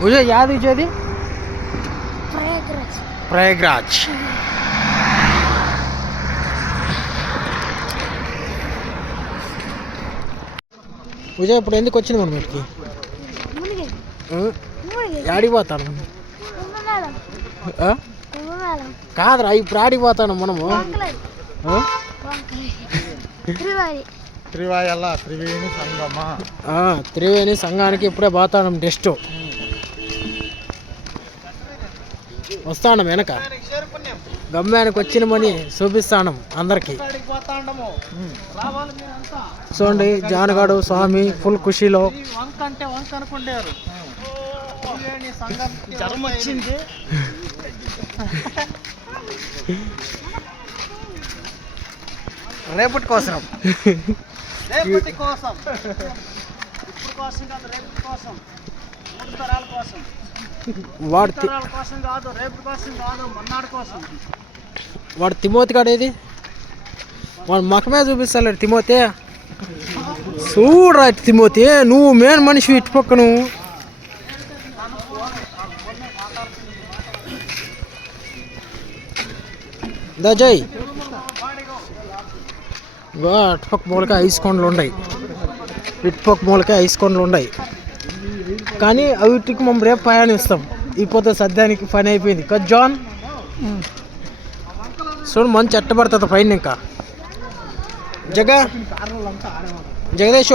मुझे याद ही चाहिए प्रयागराज मुझे ఇప్పుడు ఎందుకు వచ్చింది మనం ఇక్కడికి యాడికి పోతాను కాదురా ఇప్పుడు ఆడికి పోతాను మనము త్రివేణి సంఘానికి ఇప్పుడే పోతాను టెస్ట్ వస్తాను వెనక గమ్యానికి వచ్చినమని చూపిస్తాను అందరికి చూడండి జానగాడు స్వామి ఫుల్ ఖుషీలో జ్వరం వచ్చింది రేపటి కోసం రేపటి కోసం ఇప్పుడు కోసం కాదు రేపటి కోసం 3 తరాల కోసం వాడు కోసం కాదు రేపటి కోసం కాదు మొన్నటి కోసం వాడు తిమోతి కాడేది వాడు మకమే చూపిస్తాడు తిమోతి చూడరా తిమోతి నువ్వు మెయిన్ మనిషి ఇటు పక్క నువ్వు దజయ్ అటుపక్క మూలకే ఐస్ కొండలు ఉన్నాయి ఇటుపక్క మూలకే ఐస్ కొండలు ఉన్నాయి కానీ అవిటికి మనం రేపు ప్రయాణిస్తాం ఇకపోతే సద్యానికి పని అయిపోయింది కదా జాన్ చూడు మంచి ఎట్టబడుతుంది పైన ఇంకా జగదీష్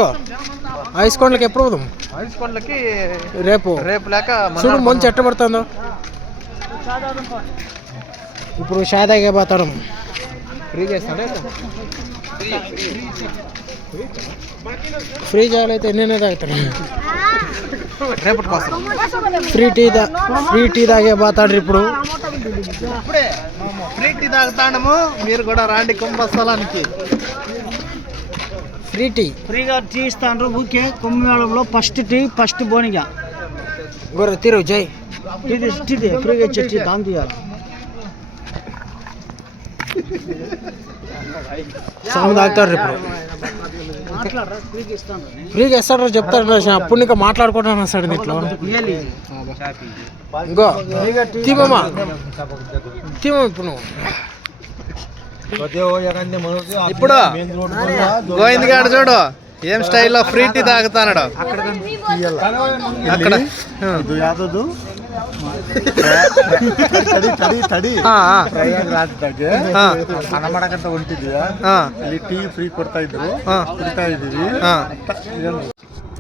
ఐస్ కొండలకి ఎప్పుడు పోదాం ఐస్ కొండలకి రేపు లేక చూడు మంచి ఎట్టబడుతుందో ఇప్పుడు షాదాగా పోతాడు ఫ్రీ చేస్తాడే ఫ్రీ చేయాలైతే ఎన్నైనా తాగుతాడు రేపటి కోసం ఫ్రీ టీ తాగే పోతాడు ఇప్పుడు ఇప్పుడే ఫ్రీ టీ తాగుతాము మీరు కూడా రాండి కుంభస్థలానికి ఫ్రీ టీ ఫ్రీగా టీ ఇస్తాను ఊకే కుంభమేళంలో ఫస్ట్ టీ ఫస్ట్ బోనిగా గొర్రె తీరు జై టీ ఫ్రీగా ఇచ్చే టీ దాని తీయాలి స్వామి తాగుతారు ఇప్పుడు ఫ్రీగా ఇస్తాడు చెప్తాడు అప్పుడు ఇంకా మాట్లాడుకుంటాను వస్తాడు దీంట్లో ఇంకో తీమమ్మా ఇప్పుడు నువ్వు ఇప్పుడు గోవింద్ గారు చూడు ఏం స్టైల్లో ఫ్రీ టీ తాగుతాడు అక్కడ ಹಣಮಾಡಕಂತ ಹೊಂಟಿದ್ವಿ ಅಲ್ಲಿ ಟೀ ಫ್ರೀ ಕೊಡ್ತಾ ಇದ್ರು ಕುಡಿತಾ ಇದೀವಿ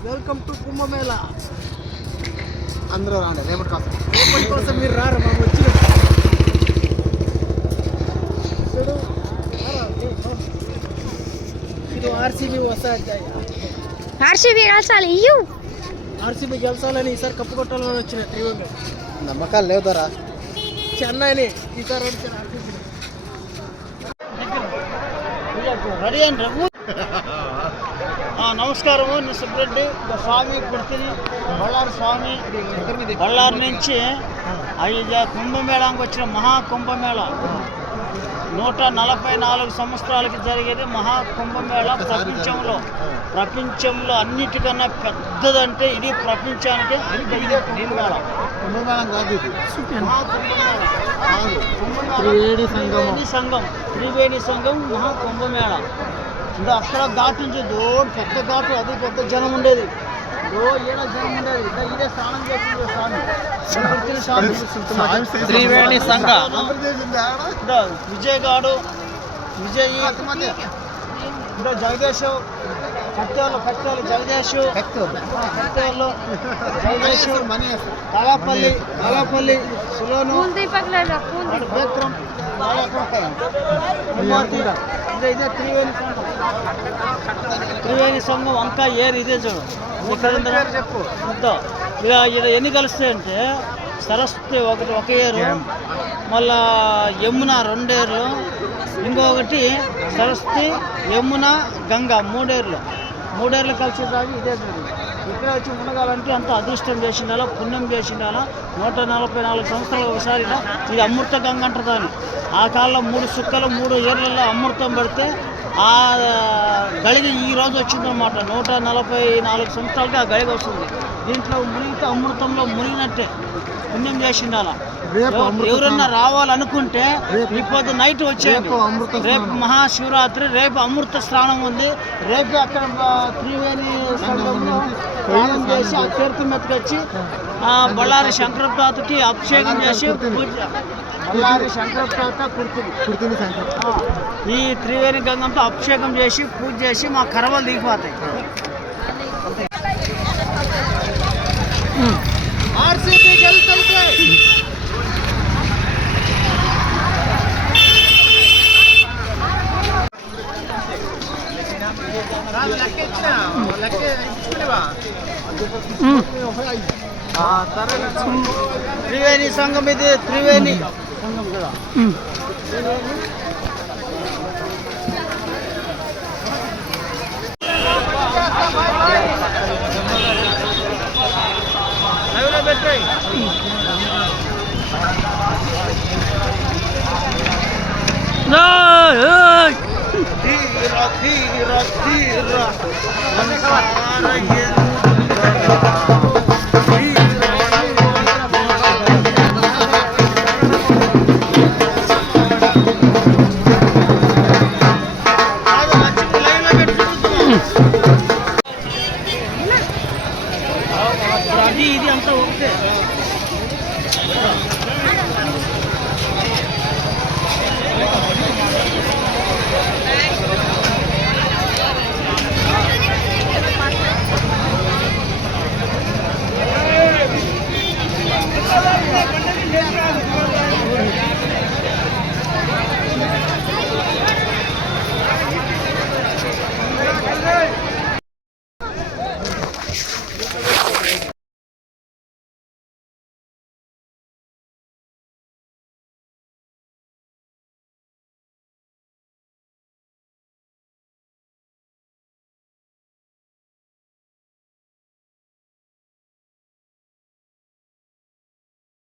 వెల్కమ్ టు కుంభమేళ అందరూ రాండి రేపటి కోసం మీరు రారు మాకు వచ్చి ఇది ఆర్సీబీ ఆర్సీబీ గెలిచాలని ఈసారి కప్పు కొట్టాలని వచ్చిన టీవీ నమ్మకాలు లేవుదరా చెన్నైని ఈసారి రెడీ అండి నమస్కారము నేను సుబ్రెడ్డి స్వామి గుర్తిని బళ్ళారి స్వామి బళ్ళారి నుంచి కుంభమేళానికి వచ్చిన మహాకుంభమేళ 144 సంవత్సరాలకి జరిగేది మహాకుంభమేళ ప్రపంచంలో అన్నిటికన్నా పెద్దదంటే ఇది ప్రపంచానికి త్రివేణి సంఘం మహాకుంభమేళ ఇంకా అక్కడ ఘాటు నుంచి పెద్ద ఘాటు అది పెద్ద జనం ఉండేది జనం ఉండేది ఇదే స్నానం చేస్తుంది స్వామి త్రివేణి సంఘ విజయ్ గాడు విజయ్ ఇంకా జగదీష్ కట్టేళ్ళు జగదీష్ కళాపల్లి సులోను విక్రమ్ ఇదే త్రివేణి సంఘం వంకా ఏరు ఇదే చూడు చెప్పు ఇక ఎన్ని కలుస్తాయంటే సరస్వతి ఒక ఏరు మళ్ళా యమున 2 ఏర్లు ఇంకొకటి సరస్వతి యమున గంగా 3 ఏర్లు కలిసి రావి ఇదే ఇక్కడ వచ్చి ఉండగాలంటే అంత అదృష్టం చేసిండాలా, పుణ్యం చేసిండాలా. 144 సంవత్సరాలు ఒకసారి ఇది అమృత గంగ అంటారు అని. ఆ కాలంలో 3 సుక్కలు 3 ఏర్లలో అమృతం పెడితే ఆ గళిగ ఈ రోజు వచ్చిందన్నమాట. 144 సంవత్సరాలకి ఆ గళిగ వస్తుంది. దీంట్లో మునిగితే అమృతంలో మునిగినట్టే, పుణ్యం చేసిండాలా. ఎవరన్నా రావాలనుకుంటే ఇప్పుడు నైట్ వచ్చేయండి. రేపు మహాశివరాత్రి, రేపు అమృత స్నానం ఉంది. రేపు అక్కడ త్రివేణి సంఘంలో స్నానం చేసి ఆ తీర్థం ఎత్తుకొచ్చి బళ్ళారి శంకరప్రాతకి అభిషేకం చేసి పూజ. బళ్ళారి శంకరప్రాత కుర్తుంది ఈ త్రివేణి గంగంతో అభిషేకం చేసి పూజ చేసి మా కరవలు దిగిపోతాయి. ఆర్సీబీ గెలుస్తుంది. త్రివేణి సంఘం, ఇది త్రివేణి సంఘం కదా. పెట్టాయి తీరా తీరా తీరా ఇది అంతా ఒకటే.